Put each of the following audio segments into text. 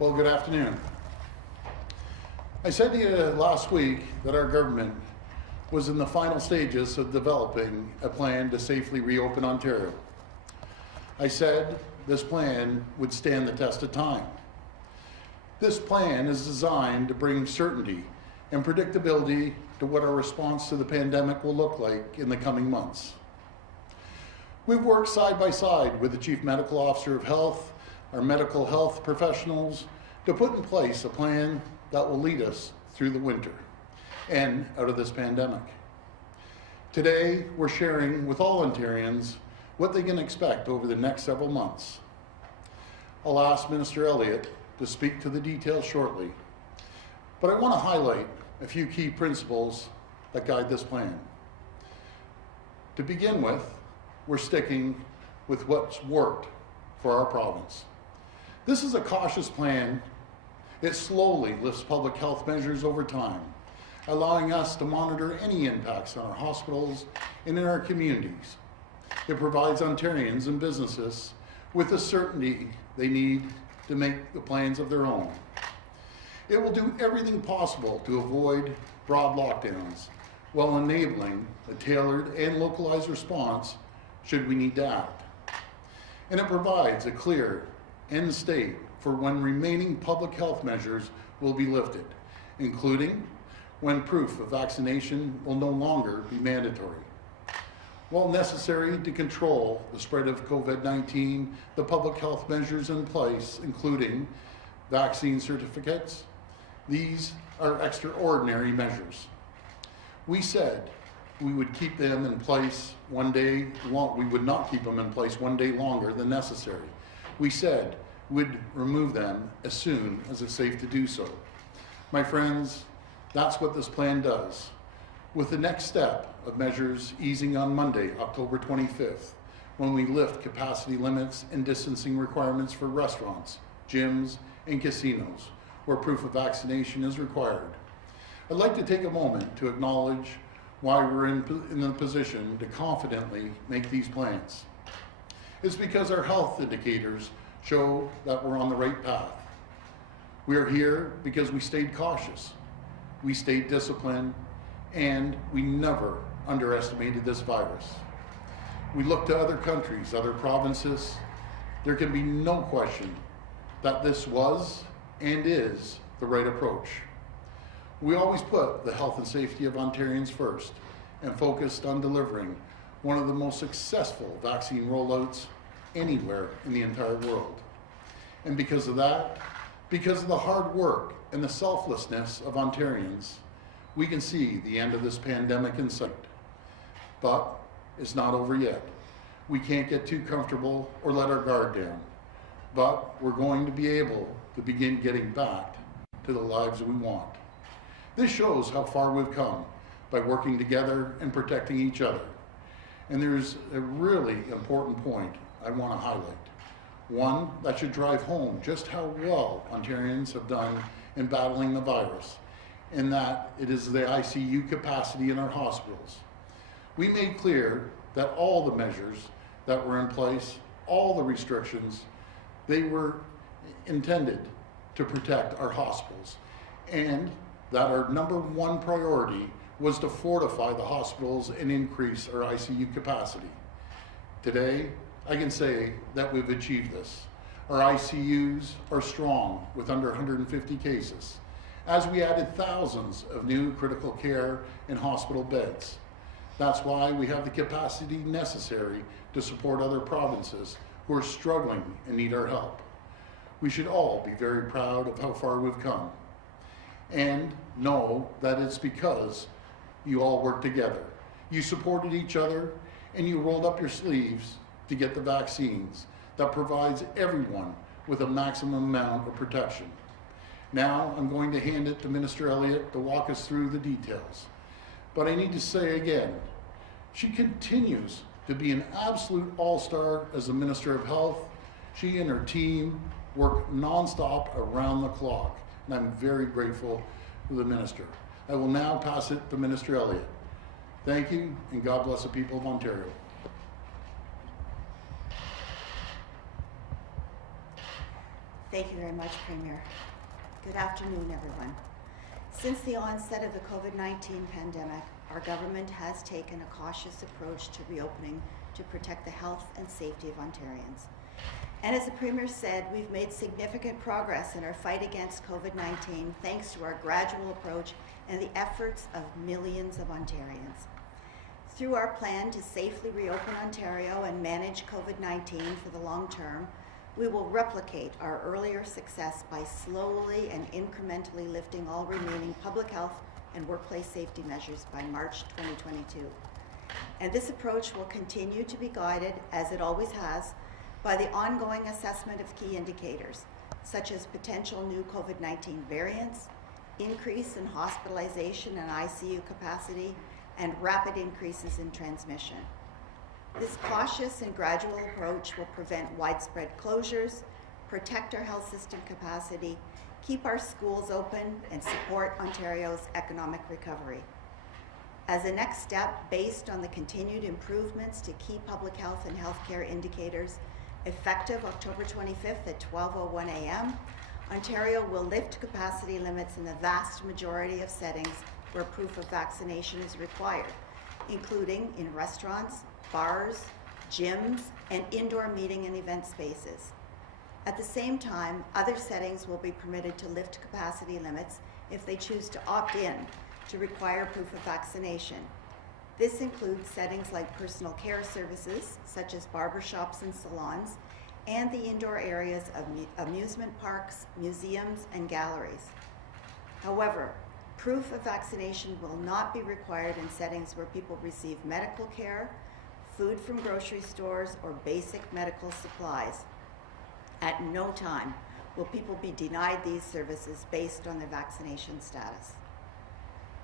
Well, good afternoon. I said to you last week that our government was in the final stages of developing a plan to safely reopen Ontario. I said this plan would stand the test of time. This plan is designed to bring certainty and predictability to what our response to the pandemic will look like in the coming months. We've worked side by side with the Chief Medical Officer of Health, our medical health professionals, to put in place a plan that will lead us through the winter and out of this pandemic. Today, we're sharing with all Ontarians what they can expect over the next several months. I'll ask Minister Elliott to speak to the details shortly, but I want to highlight a few key principles that guide this plan. To begin with, we're sticking with what's worked for our province. This is a cautious plan. It slowly lifts public health measures over time, allowing us to monitor any impacts on our hospitals and in our communities. It provides Ontarians and businesses with the certainty they need to make the plans of their own. It will do everything possible to avoid broad lockdowns while enabling a tailored and localized response should we need to act. And it provides a clear end state for when remaining public health measures will be lifted, including when proof of vaccination will no longer be mandatory. While necessary to control the spread of COVID-19, the public health measures in place, including vaccine certificates, these are extraordinary measures. We said we would keep them in place we would not keep them in place one day longer than necessary. We said we'd remove them as soon as it's safe to do so. My friends, that's what this plan does. With the next step of measures easing on Monday, October 25th, when we lift capacity limits and distancing requirements for restaurants, gyms, and casinos, where proof of vaccination is required. I'd like to take a moment to acknowledge why we're in the position to confidently make these plans. It's because our health indicators show that we're on the right path. We are here because we stayed cautious, we stayed disciplined, and we never underestimated this virus. We look to other countries, other provinces. There can be no question that this was and is the right approach. We always put the health and safety of Ontarians first and focused on delivering one of the most successful vaccine rollouts anywhere in the entire world. And because of that, because of the hard work and the selflessness of Ontarians, we can see the end of this pandemic in sight. But it's not over yet. We can't get too comfortable or let our guard down. But we're going to be able to begin getting back to the lives we want. This shows how far we've come by working together and protecting each other. And there's a really important point I want to highlight. One that should drive home just how well Ontarians have done in battling the virus, and that it is the ICU capacity in our hospitals. We made clear that all the measures that were in place, all the restrictions, they were intended to protect our hospitals, and that our number one priority was to fortify the hospitals and increase our ICU capacity. Today, I can say that we've achieved this. Our ICUs are strong with under 150 cases, as we added thousands of new critical care and hospital beds. That's why we have the capacity necessary to support other provinces who are struggling and need our help. We should all be very proud of how far we've come, and know that it's because you all worked together. You supported each other, and you rolled up your sleeves to get the vaccines that provides everyone with a maximum amount of protection. Now I'm going to hand it to Minister Elliott to walk us through the details. But I need to say again, she continues to be an absolute all-star as the Minister of Health. She and her team work nonstop around the clock, and I'm very grateful to the Minister. I will now pass it to Minister Elliott. Thank you, and God bless the people of Ontario. Thank you very much, Premier. Good afternoon, everyone. Since the onset of the COVID-19 pandemic, our government has taken a cautious approach to reopening to protect the health and safety of Ontarians. And as the Premier said, we've made significant progress in our fight against COVID-19 thanks to our gradual approach and the efforts of millions of Ontarians. Through our plan to safely reopen Ontario and manage COVID-19 for the long term, we will replicate our earlier success by slowly and incrementally lifting all remaining public health and workplace safety measures by March 2022. And this approach will continue to be guided, as it always has, by the ongoing assessment of key indicators, such as potential new COVID-19 variants, increase in hospitalization and ICU capacity, and rapid increases in transmission. This cautious and gradual approach will prevent widespread closures, protect our health system capacity, keep our schools open, and support Ontario's economic recovery. As a next step, based on the continued improvements to key public health and healthcare indicators, effective October 25th at 12:01 a.m., Ontario will lift capacity limits in the vast majority of settings where proof of vaccination is required, including in restaurants, bars, gyms, and indoor meeting and event spaces. At the same time, other settings will be permitted to lift capacity limits if they choose to opt in to require proof of vaccination. This includes settings like personal care services, such as barbershops and salons, and the indoor areas of amusement parks, museums, and galleries. However, proof of vaccination will not be required in settings where people receive medical care, food from grocery stores, or basic medical supplies. At no time will people be denied these services based on their vaccination status.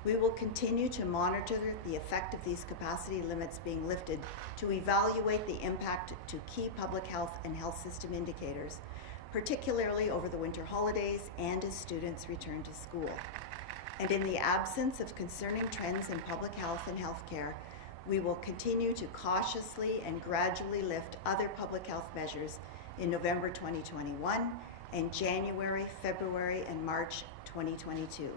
We will continue to monitor the effect of these capacity limits being lifted to evaluate the impact to key public health and health system indicators, particularly over the winter holidays and as students return to school. And in the absence of concerning trends in public health and healthcare, we will continue to cautiously and gradually lift other public health measures in November 2021 and January, February, and March 2022.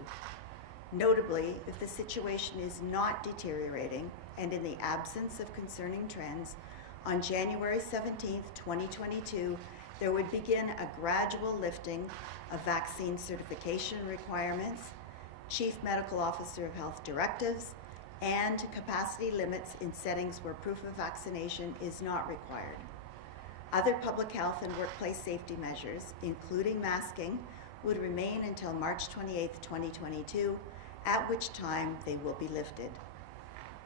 Notably, if the situation is not deteriorating and in the absence of concerning trends, on January 17th, 2022, there would begin a gradual lifting of vaccine certification requirements, Chief Medical Officer of Health directives, and capacity limits in settings where proof of vaccination is not required. Other public health and workplace safety measures, including masking, would remain until March 28th, 2022, at which time they will be lifted.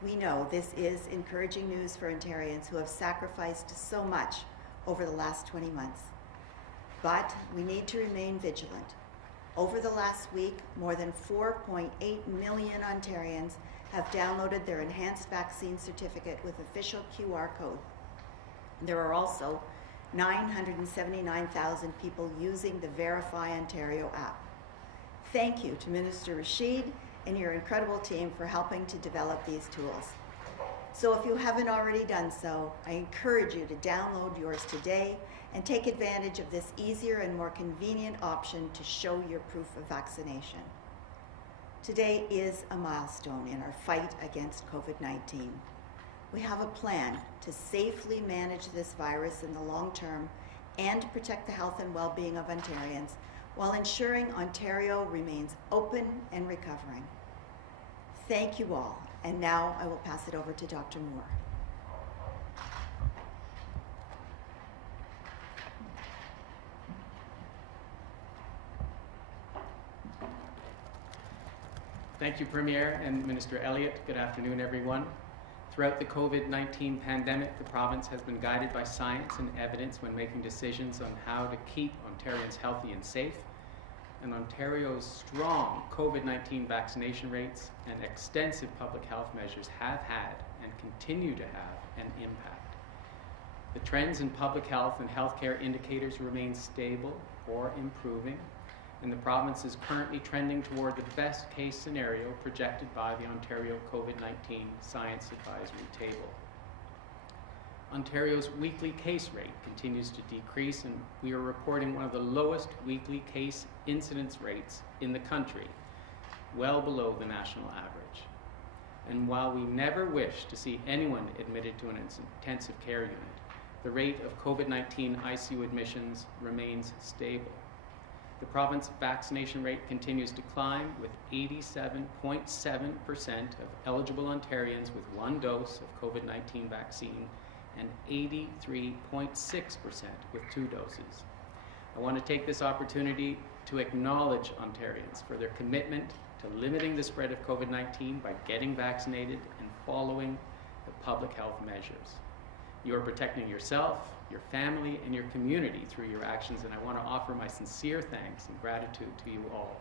We know this is encouraging news for Ontarians who have sacrificed so much over the last 20 months. But we need to remain vigilant. Over the last week, more than 4.8 million Ontarians have downloaded their enhanced vaccine certificate with official QR code. There are also 979,000 people using the Verify Ontario app. Thank you to Minister Rashid and your incredible team for helping to develop these tools. So if you haven't already done so, I encourage you to download yours today and take advantage of this easier and more convenient option to show your proof of vaccination. Today is a milestone in our fight against COVID-19. We have a plan to safely manage this virus in the long term and protect the health and well-being of Ontarians while ensuring Ontario remains open and recovering. Thank you all, and now I will pass it over to Dr. Moore. Thank you, Premier and Minister Elliott. Good afternoon, everyone. Throughout the COVID-19 pandemic, the province has been guided by science and evidence when making decisions on how to keep Ontarians healthy and safe. And Ontario's strong COVID-19 vaccination rates and extensive public health measures have had and continue to have an impact. The trends in public health and healthcare indicators remain stable or improving, and the province is currently trending toward the best case scenario projected by the Ontario COVID-19 Science Advisory Table. Ontario's weekly case rate continues to decrease, and we are reporting one of the lowest weekly case incidence rates in the country, well below the national average. And while we never wish to see anyone admitted to an intensive care unit, the rate of COVID-19 ICU admissions remains stable. The province vaccination rate continues to climb, with 87.7% of eligible Ontarians with one dose of COVID-19 vaccine and 83.6% with 2 doses. I want to take this opportunity to acknowledge Ontarians for their commitment to limiting the spread of COVID-19 by getting vaccinated and following the public health measures. You are protecting yourself, your family, and your community through your actions, and I want to offer my sincere thanks and gratitude to you all.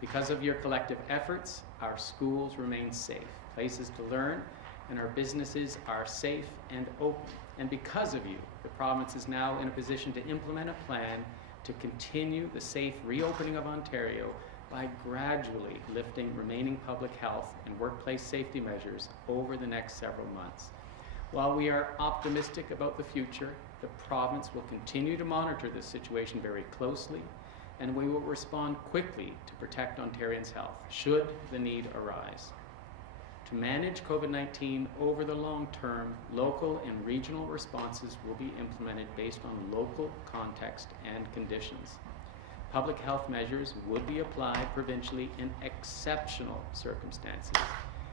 Because of your collective efforts, our schools remain safe, places to learn, and our businesses are safe and open. And because of you, the province is now in a position to implement a plan to continue the safe reopening of Ontario by gradually lifting remaining public health and workplace safety measures over the next several months. While we are optimistic about the future, the province will continue to monitor this situation very closely, and we will respond quickly to protect Ontarians' health should the need arise. To manage COVID-19 over the long term, local and regional responses will be implemented based on local context and conditions. Public health measures would be applied provincially in exceptional circumstances,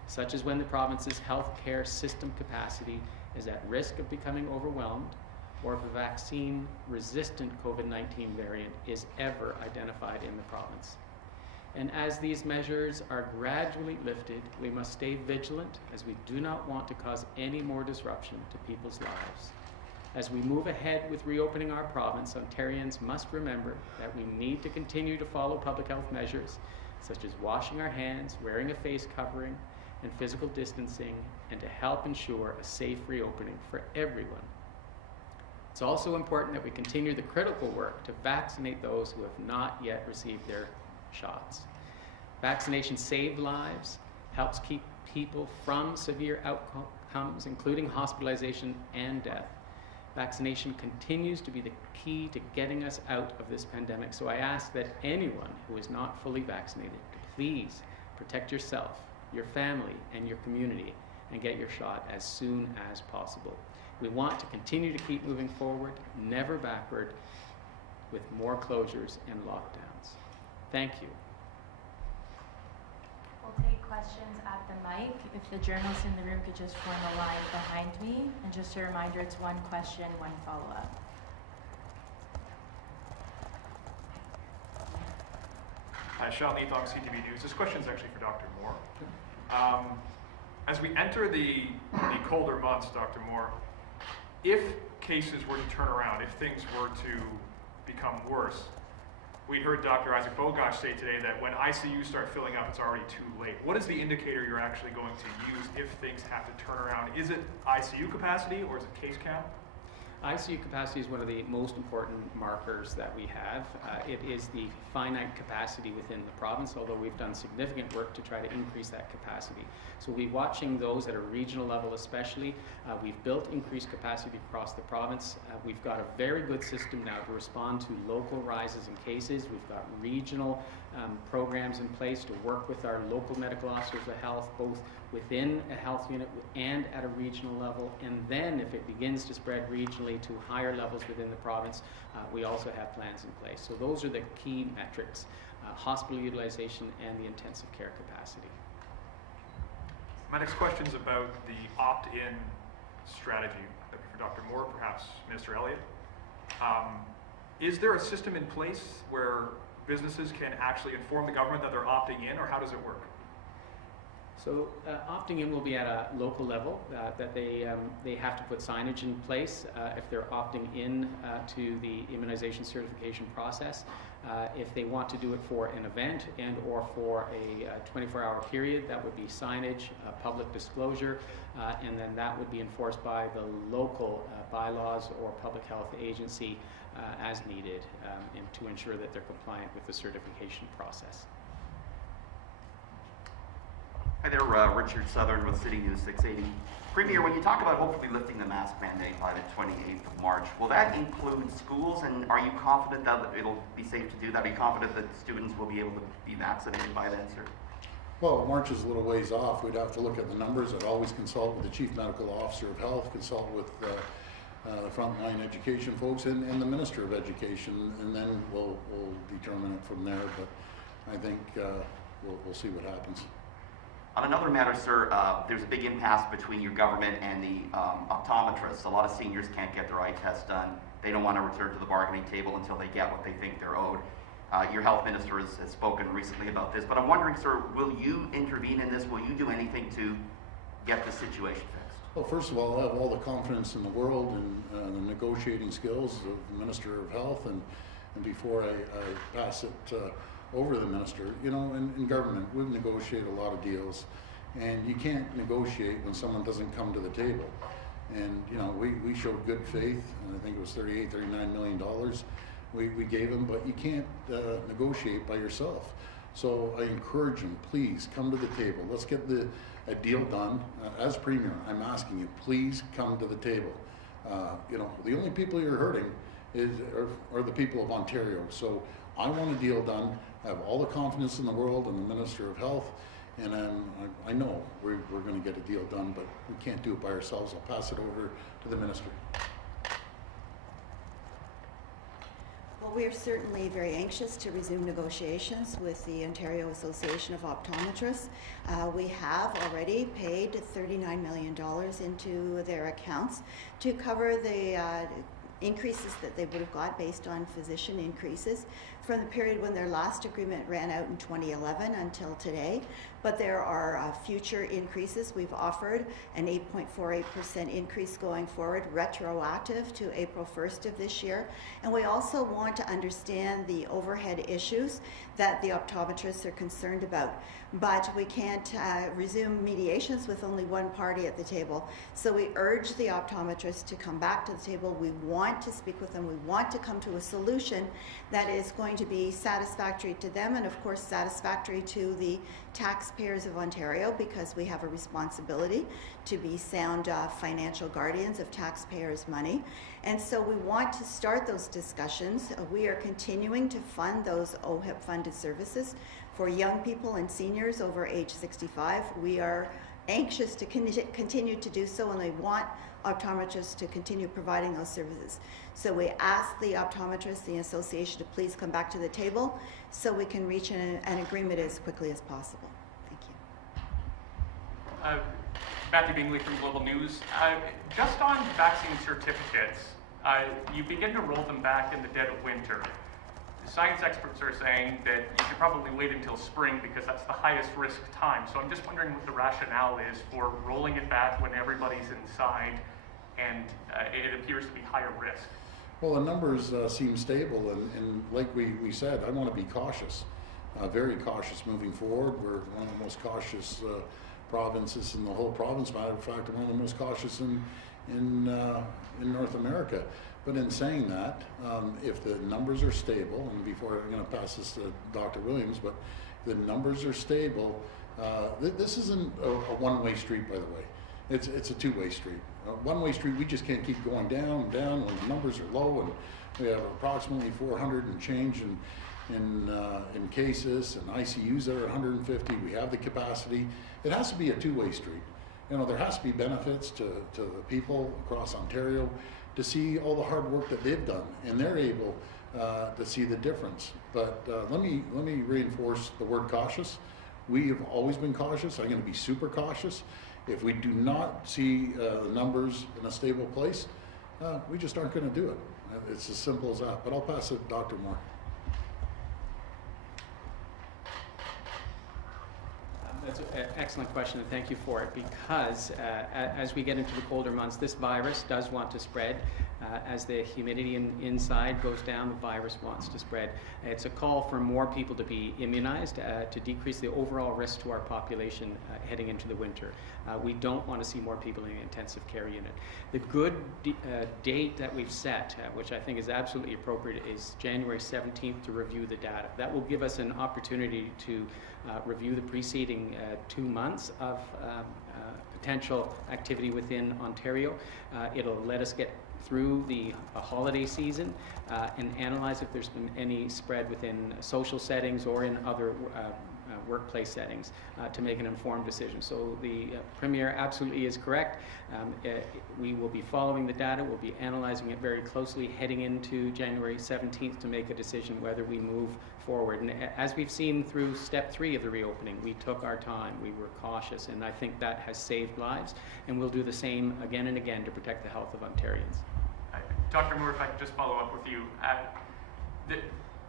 such as when the province's healthcare system capacity is at risk of becoming overwhelmed, or if a vaccine-resistant COVID-19 variant is ever identified in the province. And as these measures are gradually lifted, we must stay vigilant, as we do not want to cause any more disruption to people's lives. As we move ahead with reopening our province, Ontarians must remember that we need to continue to follow public health measures, such as washing our hands, wearing a face covering, and physical distancing, and to help ensure a safe reopening for everyone. It's also important that we continue the critical work to vaccinate those who have not yet received their shots. Vaccination saves lives, helps keep people from severe outcomes, including hospitalization and death. Vaccination continues to be the key to getting us out of this pandemic, so I ask that anyone who is not fully vaccinated to please protect yourself, your family, and your community, and get your shot as soon as possible. We want to continue to keep moving forward, never backward, with more closures and lockdowns. Thank you. We'll take questions at the mic. If the journalists in the room could just form a line behind me. And just a reminder, it's 1 question, 1 follow-up. Hi, Sean Leathong, CTV News. This question is actually for Dr. Moore. As we enter the colder months, Dr. Moore, if cases were to turn around, if things were to become worse, we heard Dr. Isaac Bogosh say today that when ICUs start filling up, it's already too late. What is the indicator you're actually going to use if things have to turn around? Is it ICU capacity or is it case count? ICU capacity is one of the most important markers that we have. It is the finite capacity within the province, although we've done significant work to try to increase that capacity. So we're watching those at a regional level especially. We've built increased capacity across the province. We've got a very good system now to respond to local rises in cases. We've got regional programs in place to work with our local medical officers of health, both within a health unit and at a regional level. And then if it begins to spread regionally to higher levels within the province, we also have plans in place. So those are the key metrics, hospital utilization and the intensive care capacity. My next question is about the opt-in strategy. That'd be for Dr. Moore, perhaps Minister Elliott. Is there a system in place where businesses can actually inform the government that they're opting in, or how does it work? So opting in will be at a local level, that they have to put signage in place if they're opting in to the immunization certification process. If they want to do it for an event and or for a 24-hour period, that would be signage, public disclosure, and then that would be enforced by the local bylaws or public health agency as needed, and to ensure that they're compliant with the certification process. Hi there, Richard Southern with City News 680. Premier, when you talk about hopefully lifting the mask mandate by the 28th of March, will that include schools, and are you confident that it'll be safe to do that? Are you confident that students will be able to be vaccinated by then, sir? Well, March is a little ways off. We'd have to look at the numbers. I'd always consult with the Chief Medical Officer of Health, consult with the frontline education folks and the Minister of Education, and then we'll determine it from there. But I think we'll see what happens. On another matter, sir, there's a big impasse between your government and the optometrists. A lot of seniors can't get their eye test done. They don't want to return to the bargaining table until they get what they think they're owed. Your health minister has spoken recently about this, but I'm wondering, sir, will you intervene in this? Will you do anything to get the situation fixed? Well, first of all, I have all the confidence in the world and the negotiating skills of the Minister of Health, and before I pass it over to the Minister, you know, in government, we've negotiated a lot of deals, and you can't negotiate when someone doesn't come to the table. And, you know, we showed good faith, and I think it was $39 million we gave them, but you can't negotiate by yourself. So I encourage them, please come to the table. Let's get a deal done. As Premier, I'm asking you, please come to the table. You know, the only people you're hurting are the people of Ontario. So I want a deal done. I have all the confidence in the world in the Minister of Health, and I know we're going to get a deal done, but we can't do it by ourselves. I'll pass it over to the Minister. Well, we are certainly very anxious to resume negotiations with the Ontario Association of Optometrists. We have already paid $39 million into their accounts to cover the increases that they would have got based on physician increases from the period when their last agreement ran out in 2011 until today. But there are future increases. We've offered an 8.48% increase going forward, retroactive to April 1st of this year. And we also want to understand the overhead issues that the optometrists are concerned about. But we can't resume mediations with only one party at the table. So we urge the optometrists to come back to the table. We want to speak with them. We want to come to a solution that is going to be satisfactory to them and, of course, satisfactory to the taxpayers of Ontario, because we have a responsibility to be sound financial guardians of taxpayers' money. And so we want to start those discussions. We are continuing to fund those OHIP-funded services for young people and seniors over age 65. We are anxious to continue to do so, and we want optometrists to continue providing those services. So we ask the optometrists, the association, to please come back to the table so we can reach an agreement as quickly as possible. Thank you. Matthew Bingley from Global News. Just on vaccine certificates, you begin to roll them back in the dead of winter. The science experts are saying that you should probably wait until spring because that's the highest risk time. So I'm just wondering what the rationale is for rolling it back when everybody's inside and it appears to be higher risk. Well, the numbers seem stable, and like we said, I want to be cautious, very cautious moving forward. We're one of the most cautious provinces in the whole province. Matter of fact, one of the most cautious in North America. But in saying that, if the numbers are stable, and before I'm going to pass this to Dr. Williams, but the numbers are stable, this isn't a one-way street, by the way. It's a two-way street. One-way street, we just can't keep going down and down when the numbers are low, and we have approximately 400 and change in cases, and ICUs that are 150. We have the capacity. It has to be a two-way street. You know, there has to be benefits to the people across Ontario to see all the hard work that they've done, and they're able to see the difference. But let me reinforce the word cautious. We have always been cautious. I'm going to be super cautious. If we do not see the numbers in a stable place, we just aren't going to do it. It's as simple as that. But I'll pass it to Dr. Moore. That's an excellent question, and thank you for it, because as we get into the colder months, this virus does want to spread. As the humidity inside goes down, the virus wants to spread. It's a call for more people to be immunized to decrease the overall risk to our population heading into the winter. We don't want to see more people in the intensive care unit. The good date that we've set, which I think is absolutely appropriate, is January 17th to review the data. That will give us an opportunity to review the preceding 2 months of potential activity within Ontario. It'll let us get through the holiday season and analyze if there's been any spread within social settings or in other workplace settings to make an informed decision. So the Premier absolutely is correct. We will be following the data, we'll be analyzing it very closely heading into January 17th to make a decision whether we move forward. And as we've seen through step 3 of the reopening, we took our time, we were cautious, and I think that has saved lives, and we'll do the same again and again to protect the health of Ontarians. Dr. Moore, if I could just follow up with you.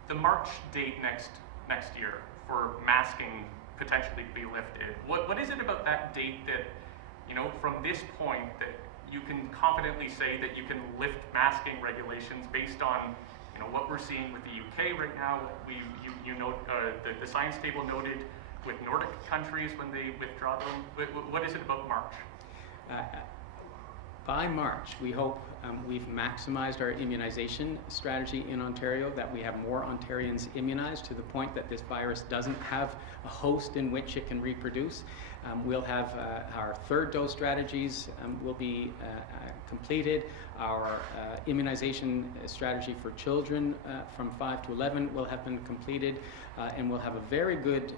The March date next year for masking potentially be lifted, what is it about that date that, from this point that you can confidently say that you can lift masking regulations based on what we're seeing with the UK right now? The science table noted with Nordic countries when they withdraw them. What is it about March? By March, we hope we've maximized our immunization strategy in Ontario, that we have more Ontarians immunized to the point that this virus doesn't have a host in which it can reproduce. We'll have our 3rd dose strategies will be completed. Our immunization strategy for children from 5 to 11 will have been completed, and we'll have a very good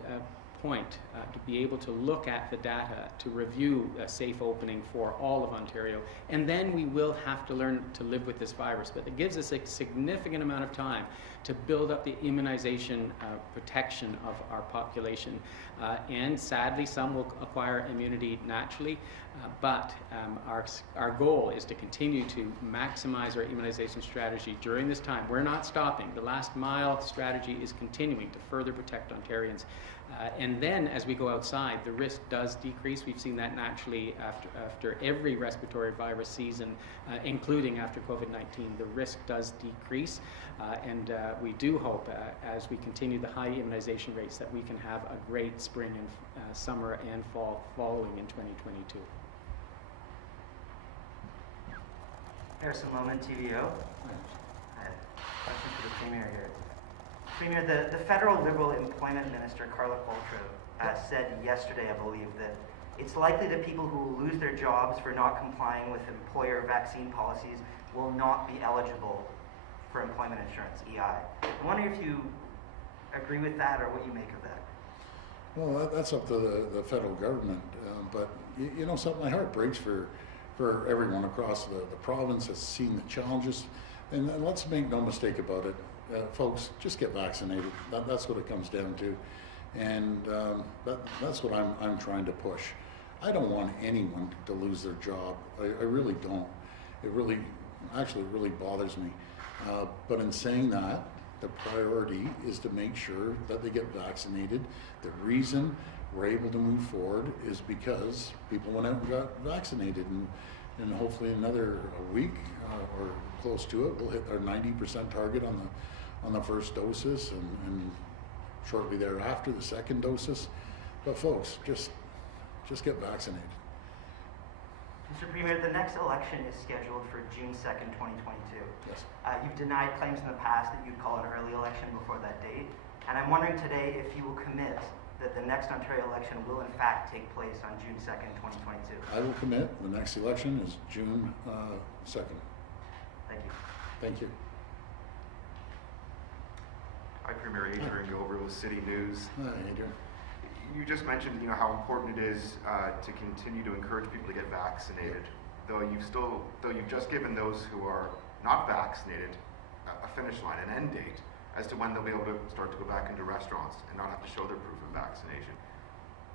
point to be able to look at the data to review a safe opening for all of Ontario, and then we will have to learn to live with this virus. But it gives us a significant amount of time to build up the immunization protection of our population, and sadly some will acquire immunity naturally, but our goal is to continue to maximize our immunization strategy during this time. We're not stopping. The last mile strategy is continuing to further protect Ontarians. And then as we go outside, the risk does decrease. We've seen that naturally after every respiratory virus season, including after COVID-19. The risk does decrease, and we do hope, as we continue the high immunization rates, that we can have a great spring and summer and fall following in 2022. Harrison Lohman, TVO. I have a question for the Premier here. Premier, the federal Liberal Employment Minister, Carla Qualtrough, said yesterday, I believe, that it's likely that people who will lose their jobs for not complying with employer vaccine policies will not be eligible for employment insurance, EI. I'm wondering if you agree with that or what you make of that. Well, that's up to the federal government, but you know something, my heart breaks for everyone across the province has seen the challenges, and let's make no mistake about it. Folks, just get vaccinated. That's what it comes down to, and that's what I'm trying to push. I don't want anyone to lose their job. I really don't. It really bothers me. But in saying that, the priority is to make sure that they get vaccinated. The reason we're able to move forward is because people went out and got vaccinated, and hopefully another week or close to it, we'll hit our 90% target on the first doses, and shortly thereafter the second doses. But folks, just get vaccinated. Mr. Premier, the next election is scheduled for June 2nd, 2022. Yes. You've denied claims in the past that you'd call an early election before that date, and I'm wondering today if you will commit that the next Ontario election will in fact take place on June 2nd, 2022. I will commit. The next election is June 2nd. Thank you. Thank you. Hi, Premier. Adrian Gilbert with City News. Hi, Adrian. You just mentioned, how important it is to continue to encourage people to get vaccinated. Though you've just given those who are not vaccinated a finish line, an end date, as to when they'll be able to start to go back into restaurants and not have to show their proof of vaccination.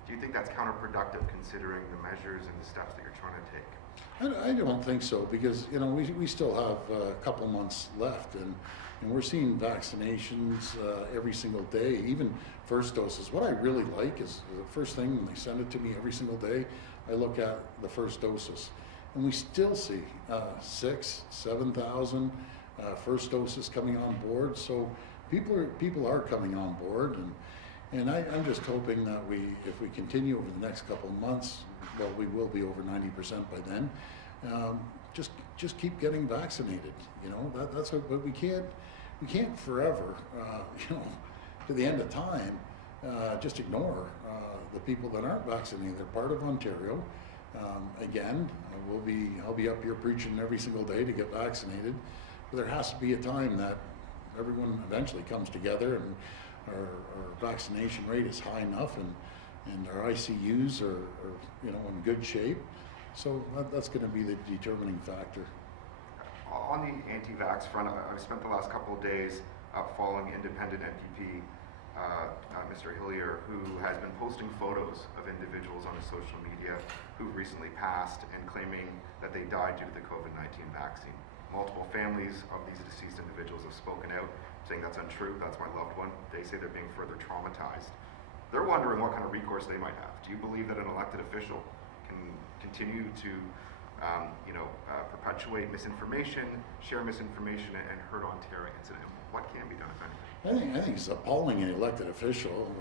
Do you think that's counterproductive considering the measures and the steps that you're trying to take? I don't think so, because we still have a couple months left, and we're seeing vaccinations every single day, even first doses. What I really like is the first thing when they send it to me every single day, I look at the first doses, and we still see 6,000, 7,000 first doses coming on board. So people are coming on board, and I'm just hoping that if we continue over the next couple of months, well, we will be over 90% by then. Just keep getting vaccinated. You know, that's what, but we can't forever, you know, to the end of time, just ignore the people that aren't vaccinated. They're part of Ontario. Again, I'll be up here preaching every single day to get vaccinated, but there has to be a time that everyone eventually comes together, and our vaccination rate is high enough, and our ICUs are you know, in good shape. So that's going to be the determining factor. On the anti-vax front, I've spent the last couple of days following independent MPP, Mr. Hillier, who has been posting photos of individuals on his social media who recently passed and claiming that they died due to the COVID-19 vaccine. Multiple families of these deceased individuals have spoken out, saying that's untrue, that's my loved one. They say they're being further traumatized. They're wondering what kind of recourse they might have. Do you believe that an elected official can continue to perpetuate misinformation, share misinformation, and hurt Ontarians? And what can be done, if anything? I think it's appalling an elected official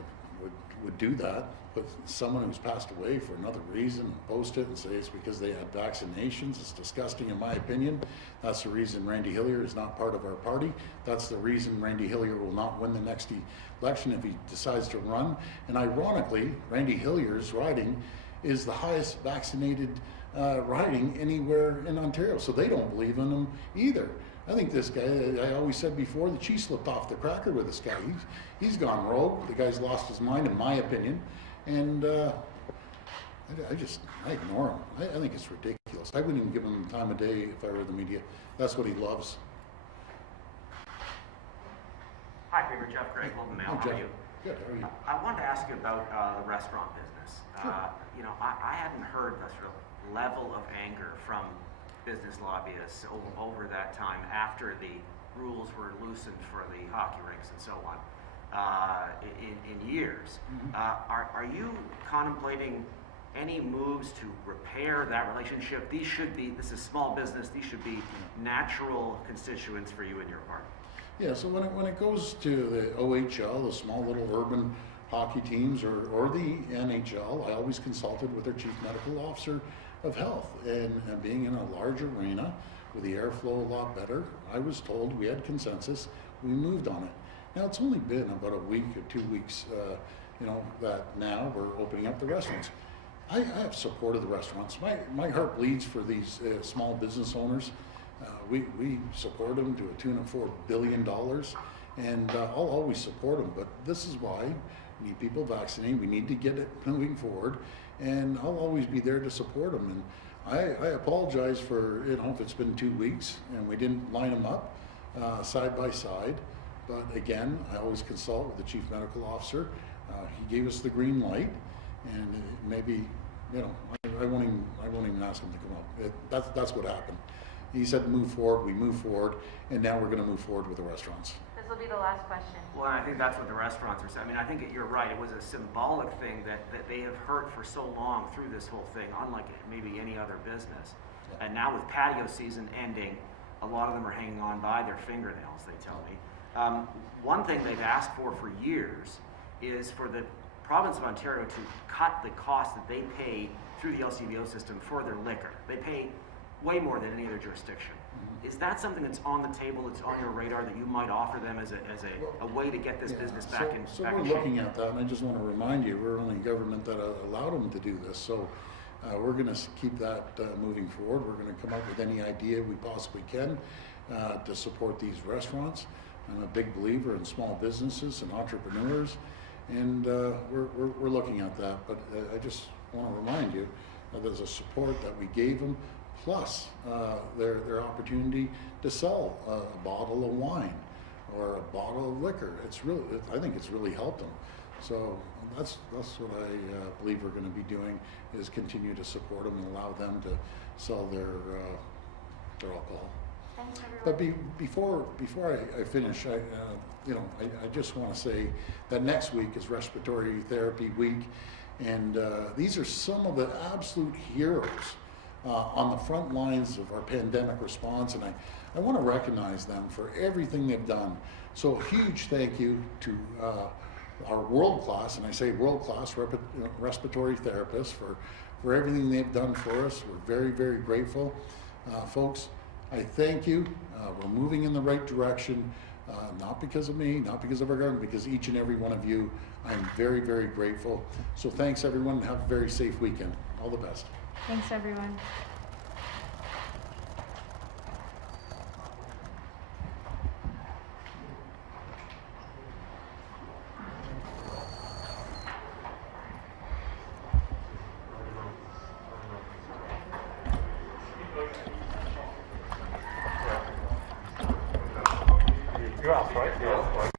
would do that, but someone who's passed away for another reason and post it and say it's because they had vaccinations. It's disgusting in my opinion. That's the reason Randy Hillier is not part of our party. That's the reason Randy Hillier will not win the next election if he decides to run. And ironically, Randy Hillier's riding is the highest vaccinated riding anywhere in Ontario, so they don't believe in him either. I think this guy, I always said before, the cheese slipped off the cracker with this guy. He's gone rogue. The guy's lost his mind, in my opinion. And I ignore him. I think it's ridiculous. I wouldn't even give him the time of day if I were the media. That's what he loves. Hi, Premier Jeff Gray, Global Mail. Oh, How Jeff. are you? Good, how are you? I wanted to ask you about the restaurant business. Sure. You know, I hadn't heard the sort of level of anger from business lobbyists over that time after the rules were loosened for the hockey rinks and so on in years. Mm-hmm. Are you contemplating any moves to repair that relationship? This is small business, these should be natural constituents for you and your party. Yeah, so when it goes to the OHL, the small little urban hockey teams, or the NHL, I always consulted with their chief medical officer of health. And being in a large arena with the airflow a lot better, I was told we had consensus, we moved on it. Now it's only been about a week or 2 weeks, you know, that now we're opening up the restaurants. I have supported the restaurants. My heart bleeds for these small business owners. We support them to a tune of $4 billion, and I'll always support them. But this is why we need people vaccinated. We need to get it moving forward, and I'll always be there to support them. And I apologize for, you know, if it's been 2 weeks and we didn't line them up side by side. But again, I always consult with the chief medical officer. He gave us the green light, and maybe, you know, I won't even ask him to come up. That's what happened. He said move forward, we move forward, and now we're going to move forward with the restaurants. This will be the last question. Well, I think that's what the restaurants are saying. I mean, I think you're right. It was a symbolic thing that they have heard for so long through this whole thing, unlike maybe any other business. Yeah. And now with patio season ending, a lot of them are hanging on by their fingernails, they tell me. One thing they've asked for years is for the province of Ontario to cut the cost that they pay through the LCBO system for their liquor. They pay way more than any other jurisdiction. Mm-hmm. Is that something that's on the table, that's on your radar, that you might offer them as a way to get this business back in So back we're in shape? looking at that, and I just want to remind you, we're only government that allowed them to do this. So we're going to keep that moving forward. We're going to come up with any idea we possibly can to support these restaurants. I'm a big believer in small businesses and entrepreneurs, and we're looking at that. But I just want to remind you that there's a support that we gave them, plus their opportunity to sell a bottle of wine or a bottle of liquor. I think it's really helped them. So that's what I believe we're going to be doing, is continue to support them and allow them to sell their alcohol. Thanks, everyone. But before I finish, I just want to say that next week is Respiratory Therapy Week, and these are some of the absolute heroes on the front lines of our pandemic response, and I want to recognize them for everything they've done. So a huge thank you to our world-class, and I say world-class respiratory therapists for everything they've done for us. We're very, very grateful. Folks, I thank you. We're moving in the right direction, not because of me, not because of our government, because each and every one of you. I'm very, very grateful. So thanks everyone, and have a very safe weekend. All the best. Thanks, everyone. You're off, right? Yeah.